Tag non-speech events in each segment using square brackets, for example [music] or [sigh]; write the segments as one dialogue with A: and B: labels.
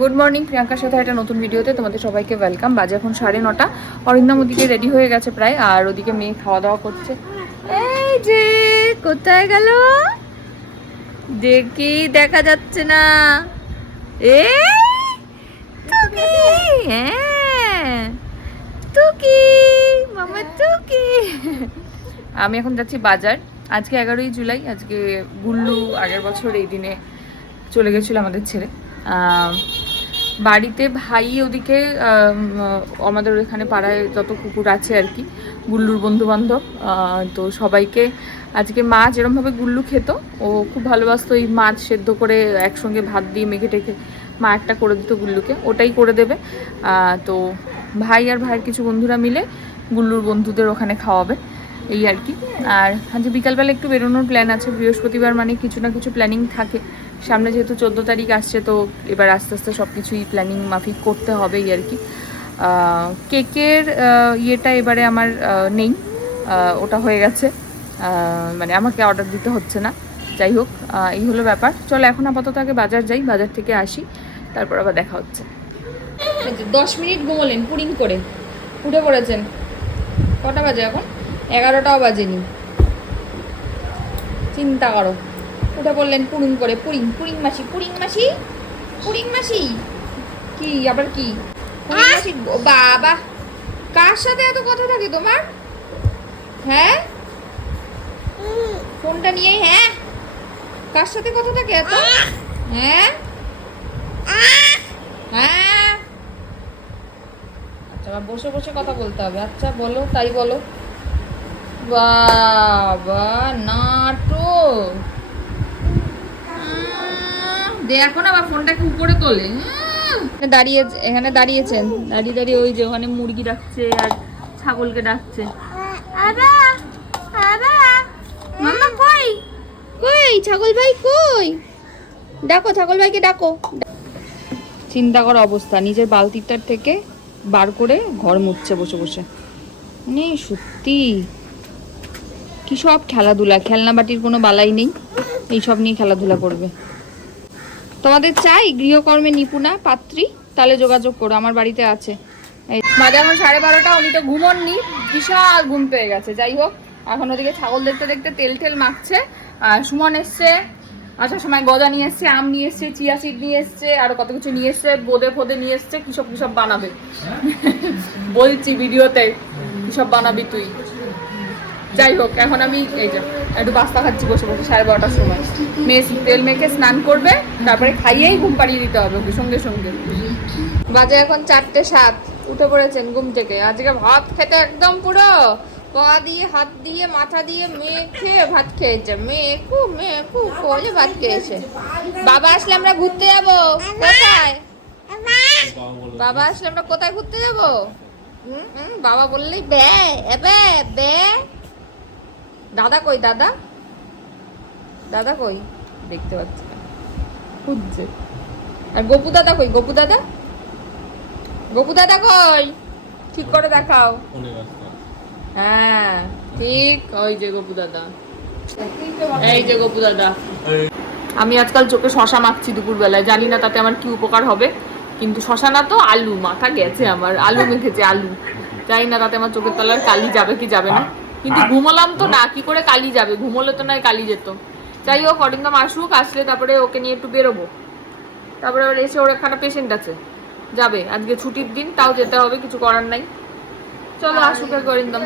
A: Good morning প্রিয়াঙ্কার সাথে একটা নতুন ভিডিওতে তোমাদের সবাইকে ওয়েলকাম বাজে এখন সাড়ে নটা। অরিন্দম ওদিকে রেডি হয়ে গেছে প্রায় আর ওদিকে মেয়ে খাওয়া দাওয়া করছে। এই যে কোথায় গেল? দেখি দেখা যাচ্ছে না। এ টুকি হ্যাঁ টুকি মামা টুকি। আমি এখন যাচ্ছি বাজার। আজকে এগারোই জুলাই আজকে গুল্লু আগের বছর এই দিনে চলে গেছিল আমাদের আহ, বাড়িতে ভাই ওদিকে আমাদের এখানে পাড়ায় যত কুকুর আছে আর কি, গুল্লুর বন্ধু বান্ধব তো সবাইকে আজকে মা যেরমভাবে গুল্লু খেত, ও খুব ভালোবাসতো এই মাছ সেদ্ধ করে একসঙ্গে ভাত দিয়ে মেখে টেখে মা একটা করে দিত গুল্লুকে, ওটাই করে দেবে। তো ভাই আর ভাইয়ের কিছু বন্ধুরা মিলে গুল্লুর বন্ধুদের ওখানে খাওয়াবে, এই আর কি। আর আজকে বিকালবেলা একটু বেরোনোর প্ল্যান আছে, বৃহস্পতিবার মানে কিছু না কিছু প্ল্যানিং থাকে। সামনে যেহেতু চোদ্দ তারিখ আসছে, তো এবার আস্তে আস্তে সব কিছুই প্ল্যানিং মাফিক করতে হবেই আর কি। কেকের ইয়েটা এবারে আমার নেই। ওটা হয়ে গেছে। মানে আমাকে অর্ডার দিতে হচ্ছে না। যাই হোক এই হলো ব্যাপার। চলো এখন আপাতত আগে বাজার যাই, বাজার থেকে আসি। তারপর আবার দেখা হচ্ছে। দশ মিনিট ঘুমোলেন পুডিং করে। উঠে পড়েছেন। কটা বাজে এখন? এগারোটাও বাজেনি। চিন্তা করো। উঠে বললেন পুরিং করে পুরিং পুরিং মাসি পুরিং মাসি পুরিং মাসি। কি আবার কি? মাসি বাবা কার সাথে এত কথা থাকে তোমার? হ্যাঁ? ফোনটা নিয়ে হ্যাঁ? কার সাথে কথা থাকে এত? হ্যাঁ? হ্যাঁ? আচ্ছা বসে বসে কথা বলতে হবে। আচ্ছা বলো তাই বলো। বাবা নাটো দেখো না আবার ফোনটাকে উপরে তোলে। দাঁড়িয়ে এখানে দাঁড়িয়েছেন। দাঁড়িয়ে দাঁড়িয়ে ওই যে ওখানে মুরগি ডাকছে আর ছাগলকে ডাকছে। কই? কই? ছাগল ভাই কই? ডাকো ছাগল ভাইকে ডাকো। চিন্তা করা অবস্থা নিজের বালতিটার থেকে বার করে ঘর মুছছে বসে বসে। মানে সত্যি কি সব খেলাধুলা? খেলনা বাটির কোনো বালাই নেই। এইসব নিয়ে খেলাধুলা করবে। তোমাদের চাই? গৃহকর্মে নিপুণা, পাত্রী? তাহলে যোগাযোগ করো, আমার বাড়িতে আছে। এই মাঝে এখন সাড়ে বারোটা, উনি তো ঘুমননি। বিশাল ঘুম পেয়ে গেছে। যাই হোক, এখন ওদিকে ছাগল দেখতে দেখতে তেল টেল মাখছে। আর সুমন এসছে। আসার সময় গজা নিয়ে এসছে, আম নিয়ে এসছে, চিয়া সিড নিয়ে এসছে, আরও কত কিছু নিয়ে এসছে, বোদে ফোদে নিয়ে এসছে, কিসব কিসব বানাবে? বলছি ভিডিওতে, কিসব বানাবি তুই? যাই হোক, এখন আমি এই যে একটু পাস্তা খাচ্ছি, বসে বসে সাড়ে বারোটার সময়। মেয়ে তেল মেখে স্নান করবে, তারপরে খাইয়েই ঘুম পাড়িয়ে দিতে হবে ওকে সঙ্গে সঙ্গে। বাজে এখন চারটে সাত, উঠে পড়েছেন ঘুম থেকে। আজকে ভাত খেতে একদম পুরো পা দিয়ে, হাত দিয়ে, মাথা দিয়ে মেখে ভাত খেয়েছে। মেখু মেখু, করে ভাত খেয়েছে। বাবা আসলে আমরা ঘুরতে যাব? কোথায়? বাবা আসলে আমরা কোথায় ঘুরতে যাব? বাবা বললেই বে এবে বে দাদা কই দাদা? দাদা কই? দেখতে পাচ্ছি। খুঁজছে। আর গপু দাদা কই? গপু দাদা? গপু দাদা কই? ঠিক করে দেখাও। হ্যাঁ ঠিক ওই যে গপু দাদা। এই যে গপু দাদা। আমি আজকাল চোখে শশা মাখছি দুপুরবেলায়। জানি না তাতে আমার কি উপকার হবে কিন্তু শশা না তো আলু মাথা গেছে আমার। আলু মেখেছে আলু। জানি না তাতে আমার চোখের তলার কালি যাবে কি যাবে না। কিন্তু ঘুমোলাম তো না কি করে কালি যাবে? ঘুমোলে তো নয় কালি যেত। যাই হোক অরিন্দম আসুক আসলে তারপরে ওকে নিয়ে একটু বেরোবো। তারপরে আবার এসে ওর একখানা পেশেন্ট আছে যাবে। আজকে ছুটির দিন তাও যেতে হবে কিছু করার নাই। চলো আসুক এক অরিন্দম।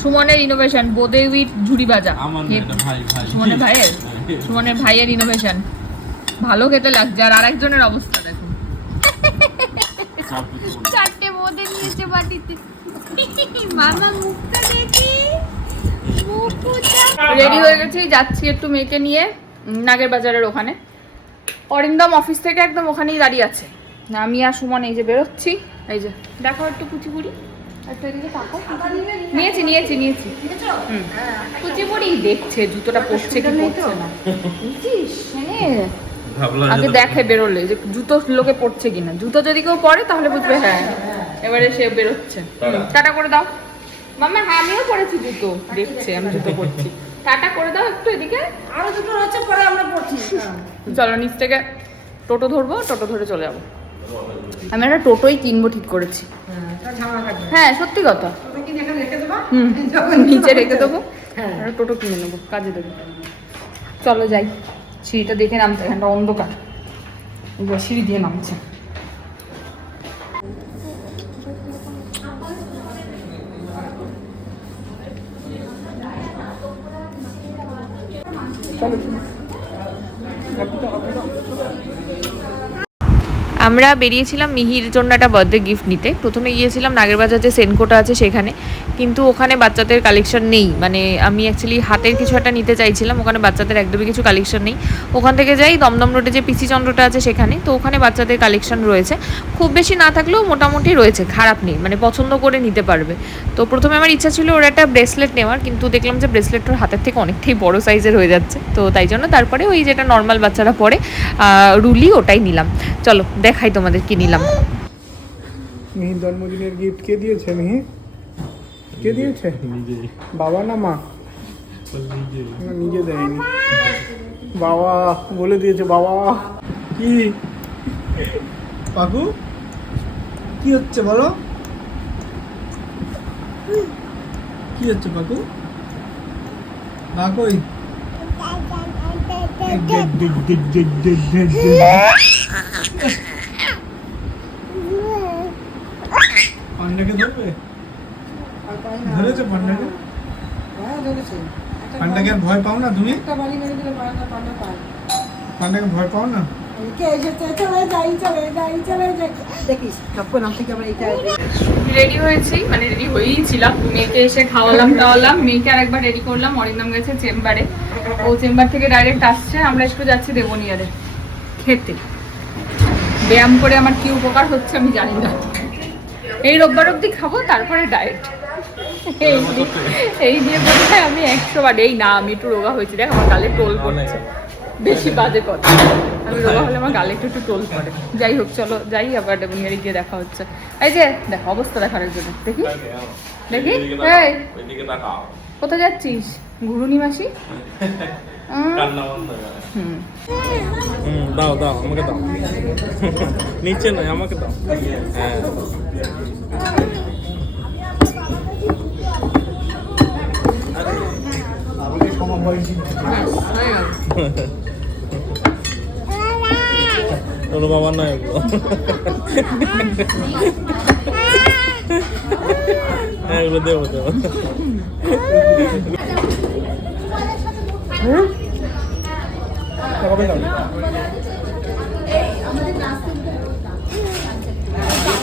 A: সুমনের ইনোভেশন বোদে উইথ ঝুড়ি
B: ভাই
A: সুমনের ভাইয়ের? সুমনের ভাইয়ের ইনোভেশন ভালো খেতে লাগছে আর আরেকজনের অবস্থা দেখুন। চারটে বোদে নিয়েছে বাটিতে। মামা মুখটা দেখি রেডি হয়ে গেছি যাচ্ছি একটু মেয়েকে নিয়ে নাগের বাজারের ওখানে। অরিন্দম অফিস থেকে একদম ওখানেই দাঁড়িয়ে আছে। আমি আর সুমন এই যে বেরোচ্ছি এই যে। দেখো একটু কুচিপুরি তাকাও নিয়েছি নিয়েছি নিয়েছি। হুম। কুচিপুরি দেখছে জুতোটা পড়ছে কি পড়ছে না। আগে দেখে বেরোলে যে জুতো লোকে পড়ছে কিনা। জুতো যদি কেউ পরে তাহলে বুঝবে হ্যাঁ। এবারে সে বেরোচ্ছে। টাটা। করে দাও। মামা হ্যাঁ আমিও পড়েছি জুতো। দেখছে আমি জুতো পরছি টাটা করে দাও একটু এদিকে।
C: আরও দুটো হচ্ছে পরে আমরা পড়ছি।
A: চলো নিচ থেকে টোটো ধরবো টোটো ধরে চলে যাব। আমি একটা টোটোই কিনবো ঠিক করেছি। হ্যাঁ সত্যি কথা। হুম [laughs] নিচে রেখে দেবো। একটা টোটো কিনে নেব কাজে দেবো। চলো যাই। সিঁড়িটা দেখে নামতে এখানটা অন্ধকার। সিঁড়ি দিয়ে নামছে। 不到，还不到。আমরা বেরিয়েছিলাম মিহির জন্য একটা বার্থডে গিফট নিতে। প্রথমে গিয়েছিলাম নাগেরবাজার যে সেনকোটা আছে সেখানে। কিন্তু ওখানে বাচ্চাদের কালেকশন নেই। মানে আমি অ্যাকচুয়ালি হাতের কিছু একটা নিতে চাইছিলাম, ওখানে বাচ্চাদের একদমই কিছু কালেকশন নেই। ওখান থেকে যাই দমদম রোডে যে পিসি চন্দ্রটা আছে সেখানে, তো ওখানে বাচ্চাদের কালেকশন রয়েছে। খুব বেশি না থাকলেও মোটামুটি রয়েছে, খারাপ নেই। মানে পছন্দ করে নিতে পারবে। তো প্রথমে আমার ইচ্ছা ছিল ওর একটা ব্রেসলেট নেওয়ার, কিন্তু দেখলাম যে ব্রেসলেটটার হাতের থেকে অনেকটাই বড় সাইজের হয়ে যাচ্ছে। তো তাই জন্য তারপরে ওই যেটা নর্মাল বাচ্চারা পরে রুলি ওটাই নিলাম। চলো দেখাই তোমাদের কি নিলাম।
C: মিহির জন্মদিনের গিফট কে দিয়েছে মিহি কে দিয়েছে? বাবা না মা? নিজে দেয়নি। বাবা বলে দিয়েছে বাবা। কি? পাকু কি হচ্ছে বলো? কি হচ্ছে পাকু মা কই? পান্ডাকে ধরবে? ধরেছো পান্ডাকে? পান্ডাকে আর ভয় পাও না তুমি? পান্ডাকে ভয় পাও না?
A: রেডি হয়েছি মানে রেডি হয়েই ছিলাম। মেয়েকে এসে খাওয়ালাম টাওয়ালাম মেয়েকে আরেকবার রেডি করলাম অরিন্দম গেছে চেম্বারে ও চেম্বার থেকে ডাইরেক্ট আসছে আমরা একটু যাচ্ছি দেবনিয়ারে খেতে। ব্যায়াম করে আমার কি উপকার হচ্ছে আমি জানি না। এই রোববার অব্দি খাব তারপরে ডায়েট এই নিয়ে এই দিয়ে বোধ আমি একশো বার এই না আমি একটু রোগা হয়েছি। দেখ আমার গালে টোল পড়ছে। বেশি বাজে কথা। আমি রোগা হলে আমার গালে একটু একটু টোল পড়ে যাই হোক চলো যাই আবার দেবনিয়ারে গিয়ে দেখা হচ্ছে। এই যে দেখ অবস্থা দেখার জন্য। দেখি। দেখি। এই। কোথায় যাচ্ছিস? ঘুরুনি মাসি? [laughs]
B: দাও দাও আমাকে দাও। নিচে নয় আমাকে দাও। হ্যাঁ।
C: আমাকে
A: হয়ে।
B: তোর বাবা নয় এগুলো হ্যাঁ এগুলো দেবো দেবো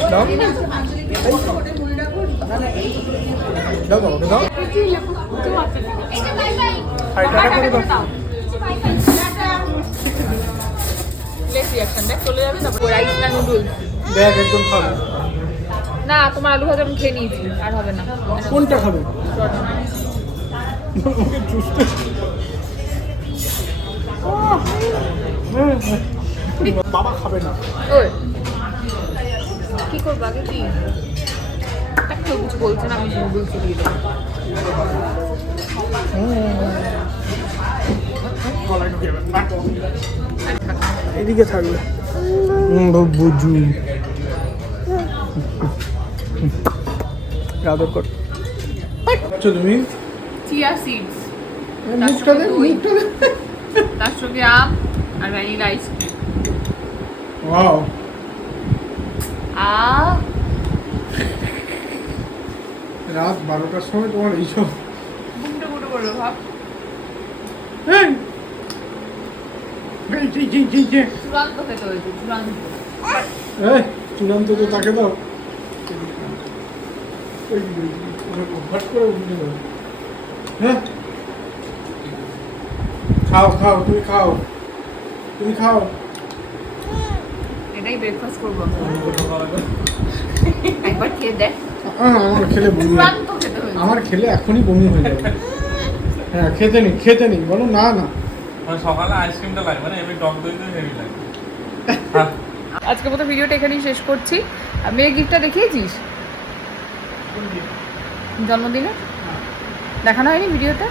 C: দাও দাও দাও দাও
A: চলে যাবে তারপর রাইস না নুডলস
C: দেখ একদম খাবে।
A: না তোমার আলু ভাজা আমি খেয়ে নিয়েছি আর হবে না।
C: কোনটা খাবে? বাবা খাবে না।
A: কি করব আগে কি? কেউ কিছু বলছে না আমি নুডলস দিয়ে দেবো।
C: এদিকে থাকবে। বুঝু আদর কর। আচ্ছা তুমি?
A: চিয়া সিডস
C: মুখটা দে মুখটা দে।
A: তার সঙ্গে আম আর ভ্যানিলা আইসক্রিম
C: ওয়াও
A: আ
C: রাত বারোটার সময় তোমার এইসব
A: ঘুমটা ভাব।
C: এই!
A: চূড়ান্ত
C: তো তাকে দাও। হ্যাঁ? খাও খাও তুমি খাও। তুমি খাও।
A: এটাই ব্রেকফাস্ট করব একবার খেয়ে দেখ।
C: আমার খেলে বমি হয়। আমার খেলে এখনই বমি হয়ে যাবে। হ্যাঁ খেতে নেই খেতে নেই বলো না না।
B: মানে সকালে আইসক্রিমটা মানে এমনি টক দই তো হেভি [laughs]
A: আজকে মতো ভিডিওটা এখানেই শেষ করছি। মেয়ের গিফটটা দেখিয়েছিস? জন্মদিনে? দেখানো হয়নি ভিডিওতে?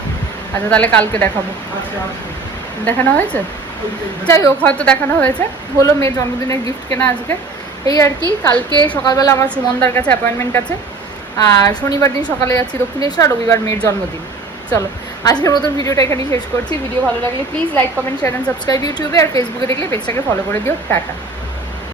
A: আচ্ছা তাহলে কালকে দেখাবো।
C: আচ্ছা আচ্ছা।
A: দেখানো হয়েছে? যাই হোক হয়তো দেখানো হয়েছে। হলো মেয়ের জন্মদিনের গিফট কেনা আজকে। এই আর কি কালকে সকালবেলা আমার সুমনদার কাছে অ্যাপয়েন্টমেন্ট আছে। আর শনিবার দিন সকালে যাচ্ছি দক্ষিণেশ্বর রবিবার মেয়ের জন্মদিন। চলো, আজকের মতন ভিডিওটা এখানে শেষ করছি। ভিডিও ভালো লাগলে please like comment share and subscribe ইউটিউবে আর ফেসবুকে দেখলে পেজটাকে ফলো করে দিও। টাটা।